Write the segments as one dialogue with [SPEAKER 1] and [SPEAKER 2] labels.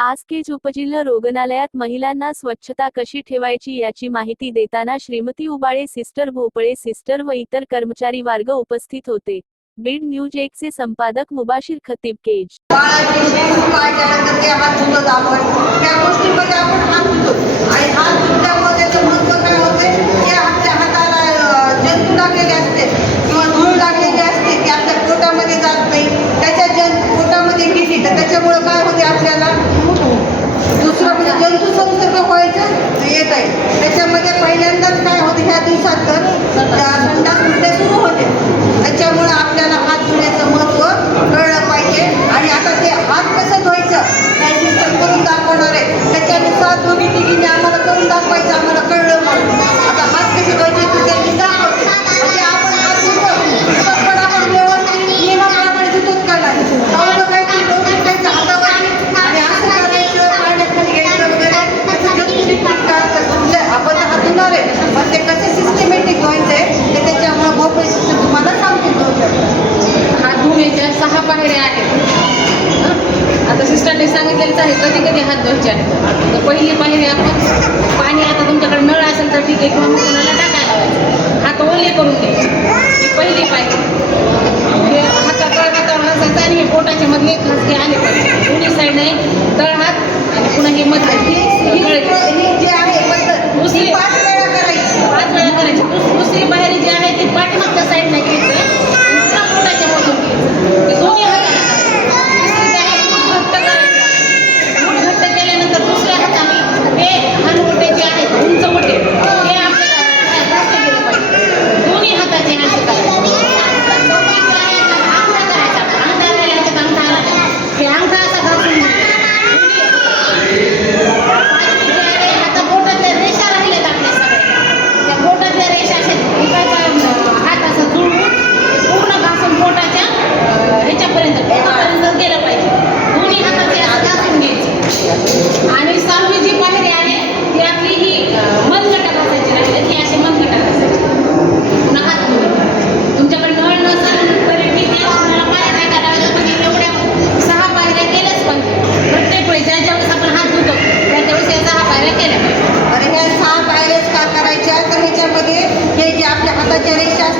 [SPEAKER 1] आज केज उपजिल्हा रुग्णालयात महिलांना स्वच्छता कशी ठेवायची याची माहिती देताना श्रीमती उबाळे सिस्टर भोपळे सिस्टर व इतर कर्मचारी वर्ग उपस्थित होते. बीड न्यूज एक चे संपादक मुबाशीर खतीब केज.
[SPEAKER 2] त्याच्यामुळे त्या गोष्टीमध्ये त्याचं काय होते आपल्या हाताला असते धूळ जात त्याच्या त्याच्यामुळं काय होते आपल्याला? संसर्ग व्हायचं येत आहे त्याच्यामध्ये पहिल्यांदाच काय होते ह्या दिवसात तर
[SPEAKER 3] पायऱ्या आहेत आता सिस्टरने सांगितलेलंच आहे कधी कधी हात धुवायचे आहेत. तर पहिली पायरी आपण पाणी आता तुमच्याकडे नळ असेल तर ठीक आहे किंवा मग कोणाला टाकायला लावायचं. हात ओले करून घ्यायचे. ही पहिली पायरी. हे हाता तळहातावर हसायचं आणि हे पोटाच्या मधले खासगी आले पाहिजे. दोन्ही साईडने तळहात आणि पुन्हा हे मधले.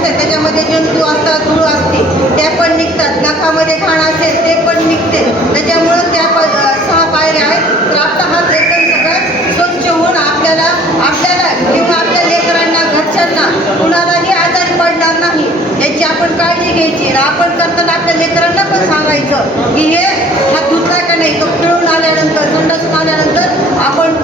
[SPEAKER 2] असतात त्याच्यामध्ये जंतू असतात धूळ असते त्या पण निघतात. नखामध्ये घाण असेल ते पण निघते. त्याच्यामुळं त्या सहा पायऱ्या आहेत. तर आपला हा लेखन सगळं स्वच्छ होऊन आपल्याला आपल्याला किंवा आपल्या लेकरांना घरच्यांना कुणालाही आजारी पडणार नाही. याची आपण काळजी घ्यायची. आपण करताना आपल्या लेकरांना पण सांगायचं की हे हा धुतला का नाही? तो पिळून आल्यानंतर संडासून आल्यानंतर आपण